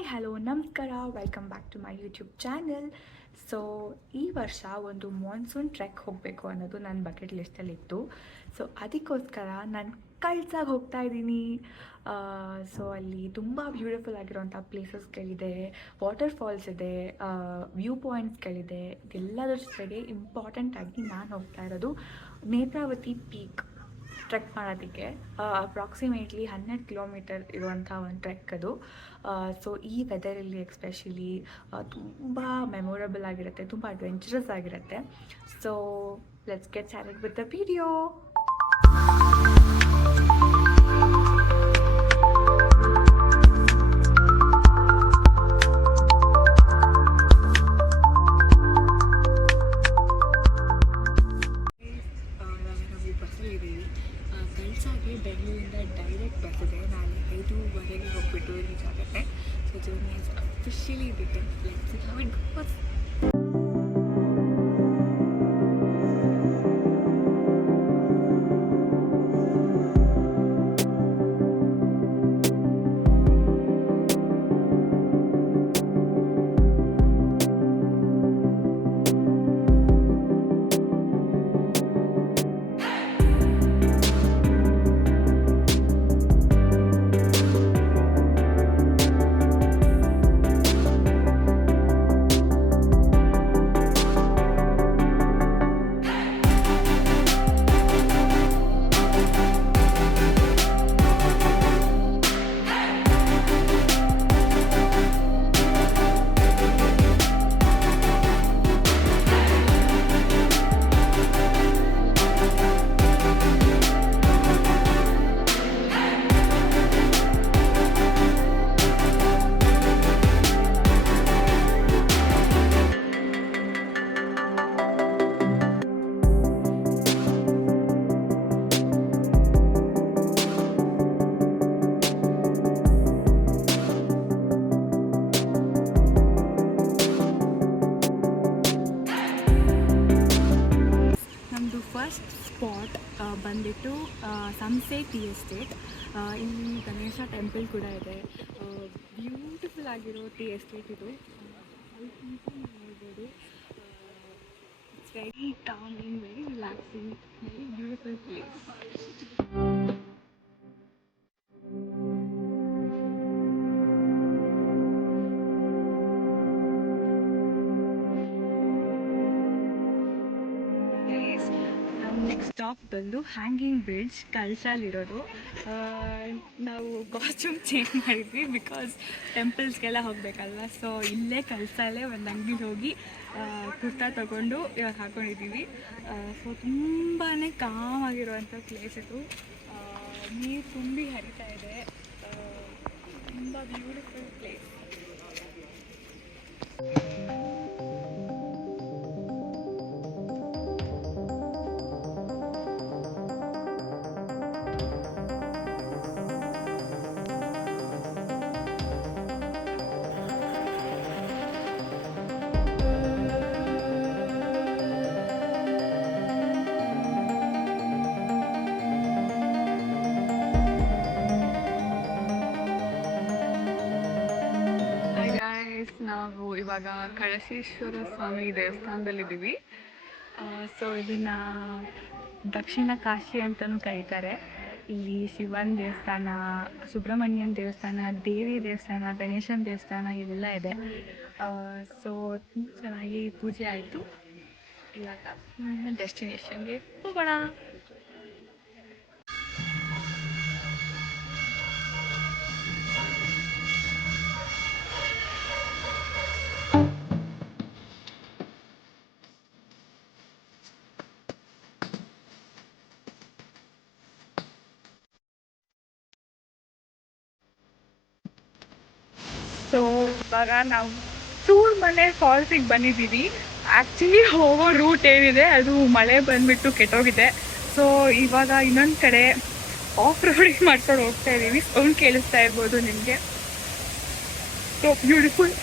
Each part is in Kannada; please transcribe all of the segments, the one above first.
ಹಾಯ್ ಹಲೋ ನಮಸ್ಕಾರ, welcome back to my YouTube channel. So ಈ ವರ್ಷ ಒಂದು ಮಾನ್ಸೂನ್ ಟ್ರೆಕ್ ಹೋಗಬೇಕು ಅನ್ನೋದು ನನ್ನ ಬಕೆಟ್ ಲಿಸ್ಟಲ್ಲಿತ್ತು. ಸೊ ಅದಕ್ಕೋಸ್ಕರ ನಾನು ಕಳ್ಸಾಗಿ ಹೋಗ್ತಾ ಇದ್ದೀನಿ. ಸೊ ಅಲ್ಲಿ ತುಂಬ ಬ್ಯೂಟಿಫುಲ್ ಆಗಿರೋಂಥ ಪ್ಲೇಸಸ್ಗಳಿದೆ, ವಾಟರ್ ಫಾಲ್ಸ್ ಇದೆ, ವ್ಯೂ ಪಾಯಿಂಟ್ಸ್ಗಳಿದೆ. ಇದೆಲ್ಲದರ ಜೊತೆಗೆ ಇಂಪಾರ್ಟೆಂಟಾಗಿ ನಾನು ಹೋಗ್ತಾ ಇರೋದು ನೇತ್ರಾವತಿ ಪೀಕ್ ಟ್ರೆಕ್ ಮಾಡೋದಕ್ಕೆ. ಅಪ್ರಾಕ್ಸಿಮೇಟ್ಲಿ 12 ಕಿಲೋಮೀಟರ್ ಇರುವಂಥ ಒಂದು ಟ್ರೆಕ್ ಅದು. ಸೊ ಈ ವೆದರಲ್ಲಿ ಎಕ್ಸ್ಪೆಷಲಿ ತುಂಬ ಮೆಮೊರಬಲ್ ಆಗಿರುತ್ತೆ, ತುಂಬ ಅಡ್ವೆಂಚರಸ್ ಆಗಿರುತ್ತೆ. So let's get started with the video. ಕಳ್ಸಾಗಿ ಬೆಂಗಳೂರಿಂದ ಡೈರೆಕ್ಟ್ ಬಸ್ ಇದೆ. ನಾಳೆ 5:15 ಹೋಗ್ಬಿಟ್ಟು ರೀಚ್ ಆಗುತ್ತೆ. So journey is officially begun. Let's see how it goes. First spot ಬಂದ್ಬಿಟ್ಟು ಸಂಸೆ ಟೀ ಎಸ್ಟೇಟ್. ಇಲ್ಲಿ ಗಣೇಶ ಟೆಂಪಲ್ ಕೂಡ ಇದೆ. ಬ್ಯೂಟಿಫುಲ್ ಆಗಿರೋ ಟೀ ಎಸ್ಟೇಟ್ ಇದು. ನೋಡ್ಬೋದು. It's very coming, very relaxing, very beautiful place. Next stop ಬಂದು ಹ್ಯಾಂಗಿಂಗ್ ಬ್ರಿಡ್ಜ್, ಕಳ್ಸಲ್ಲಿರೋದು. ನಾವು ಕಾಸ್ಟ್ಯೂಮ್ ಚೇಂಜ್ ಮಾಡಿದ್ವಿ ಬಿಕಾಸ್ ಟೆಂಪಲ್ಸ್ಗೆಲ್ಲ ಹೋಗಬೇಕಲ್ವ. ಸೊ ಇಲ್ಲೇ ಕಳ್ಸಲ್ಲೇ ಒಂದು ಅಂಗಡಿಗೆ ಹೋಗಿ ಕುರ್ತಾ ತೊಗೊಂಡು ಇವಾಗ ಹಾಕ್ಕೊಂಡಿದ್ದೀವಿ. ಸೊ ತುಂಬಾ ಕಾಮ್ ಆಗಿರುವಂಥ ಪ್ಲೇಸ್ ಇದು. ನೀರು ತುಂಬಿ ಹರಿತಾ ಇದೆ. ತುಂಬ ಬ್ಯೂಟಿಫುಲ್ ಪ್ಲೇಸ್. ನಾವು ಇವಾಗ ಕಳಸೇಶ್ವರ ಸ್ವಾಮಿ ದೇವಸ್ಥಾನದಲ್ಲಿದ್ದೀವಿ. ಸೊ ಇದನ್ನು ದಕ್ಷಿಣ ಕಾಶಿ ಅಂತಲೂ ಕರೀತಾರೆ. ಇಲ್ಲಿ ಶಿವನ ದೇವಸ್ಥಾನ, ಸುಬ್ರಹ್ಮಣ್ಯನ ದೇವಸ್ಥಾನ, ದೇವಿ ದೇವಸ್ಥಾನ, ಗಣೇಶನ ದೇವಸ್ಥಾನ ಎಲ್ಲ ಇದೆ. ಸೊ ತುಂಬ ಚೆನ್ನಾಗಿ ಪೂಜೆ ಆಯಿತು. ಇವಾಗ ಡೆಸ್ಟಿನೇಷನ್ಗೆ ಹೋಗೋಣ. ಸೊ ಇವಾಗ ನಾವು ಮನೆ ಫಾಲ್ಸಿಗೆ ಬಂದಿದ್ದೀವಿ. ಆ್ಯಕ್ಚುಲಿ ಹೋಗೋ ರೂಟ್ ಏನಿದೆ ಅದು ಮಳೆ ಬಂದುಬಿಟ್ಟು ಕೆಟ್ಟೋಗಿದೆ. ಸೊ ಇವಾಗ ಇನ್ನೊಂದು ಕಡೆ ಆಫ್ ರೋಡಿಂಗ್ ಮಾಡ್ಕೊಂಡು ಹೋಗ್ತಾ ಇದ್ದೀವಿ. ಸೌಂಡ್ ಕೇಳಿಸ್ತಾ ಇರ್ಬೋದು ನಿಮಗೆ. So beautiful.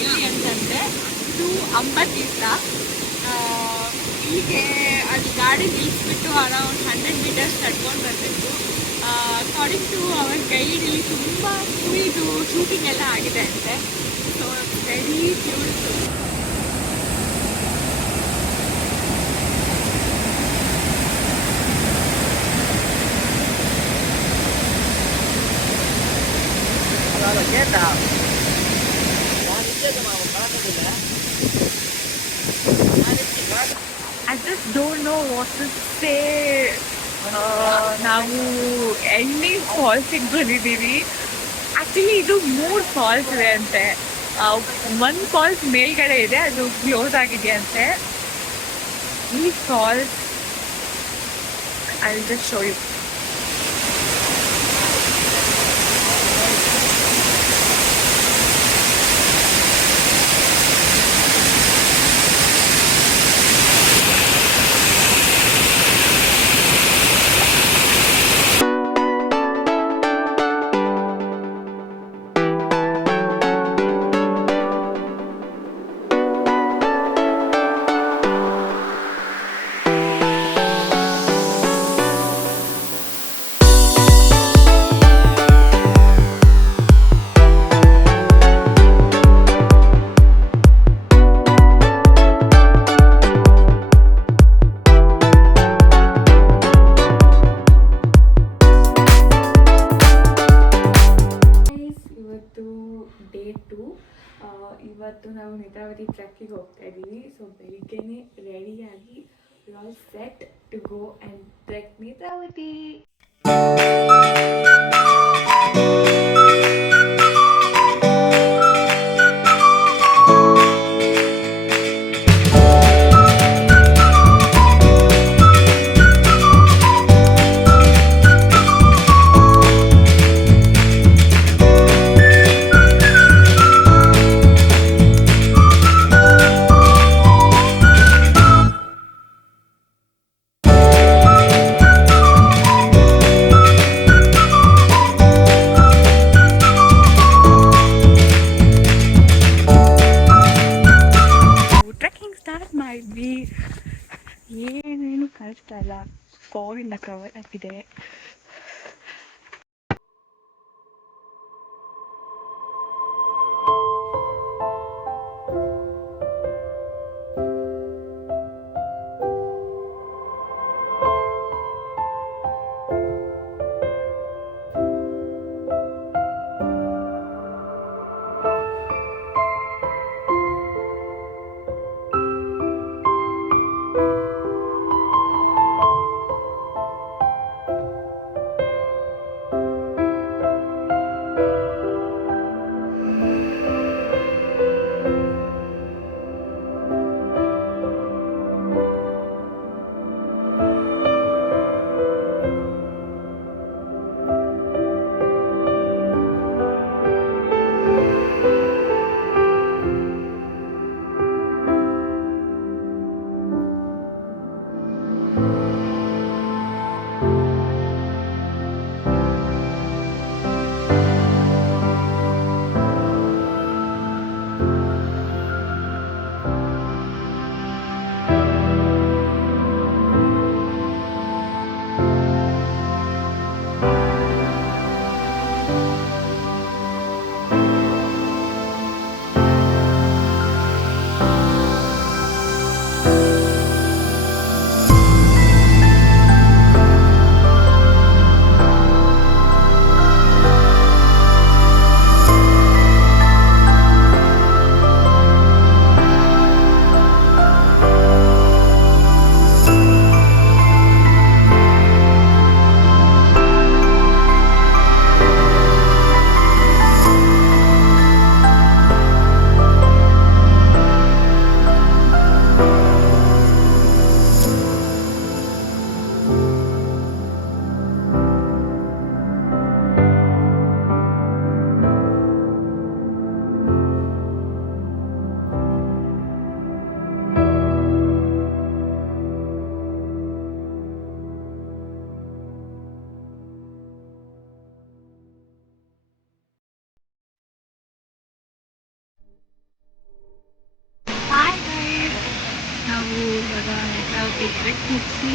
ಎಲ್ಲಿ ಅಂತಂದರೆ ಟು ಅಂಬತೀರ್ಥ. ಹೀಗೆ ಅಲ್ಲಿ ಗಾಡಿ ನಿಲ್ಲಿಸ್ಬಿಟ್ಟು ಅರೌಂಡ್ 100 ಮೀಟರ್ಸ್ ನಡ್ಕೊಂಡು ಬರಬೇಕು. ಅಕಾರ್ಡಿಂಗ್ ಟು ಅವರ್ ಗೈಡ್ ಇಲ್ಲಿ ತುಂಬ ಇದು ಶೂಟಿಂಗ್ ಎಲ್ಲ ಆಗಿದೆ ಅಂತೆ. So very beautiful. I just don't know what to say. ನಾವು ಎಂಡಿಂಗ್ ಫಾಲ್ಸಿಗೆ ಬಂದಿದ್ದೀವಿ. ಆ್ಯಕ್ಚುಲಿ ಇದು 3 ಫಾಲ್ಸ್ ಇದೆ ಅಂತೆ. ಒಂದು ಫಾಲ್ಸ್ ಮೇಲ್ಗಡೆ ಇದೆ, ಅದು ಕ್ಲೋಸ್ ಆಗಿದೆ ಅಂತೆ. ಈ falls I will just show you. ಇವತ್ತು ನಾವು ನೇತ್ರಾವತಿ ಟ್ರೆಕ್ಕಿಗೆ ಹೋಗ್ತಾ ಇದ್ದೀವಿ. ಸೊ ಬೆಳಿಗ್ಗೆನೇ ರೆಡಿಯಾಗಿ all set to go and trek Netravathi. ಏನೇನು ಕಾಣಿಸ್ತಾ ಇಲ್ಲ, ಫಾಗಿಂದ ಕವರ್ ಆಗಿದೆ. ಇವಾಗ ನೇತ್ರಾವತಿ ಟ್ರೆಕ್ ಮುಗಿಸಿ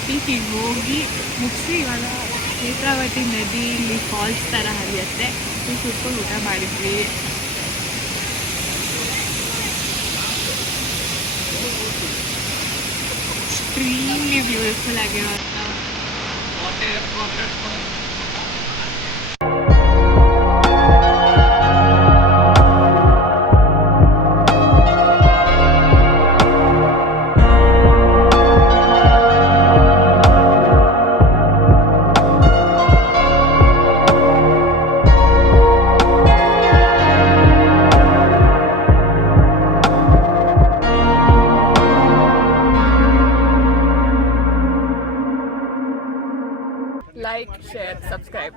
ಪೀಕಿಗೆ ಹೋಗಿ ಮುಗಿಸಿ ಇವಾಗ ನೇತ್ರಾವತಿ ನದಿ ಇಲ್ಲಿ ಫಾಲ್ಸ್ ಥರ ಹರಿಯುತ್ತೆ ಇಲ್ಲಿ ಕೂತ್ಕೊಂಡು ಊಟ ಮಾಡಿದ್ವಿ. ಎಕ್ಸ್ಟ್ರೀಮ್ಲಿ ಬ್ಯೂಟಿಫುಲ್ ಆಗಿರುವಂಥ Like, share, subscribe.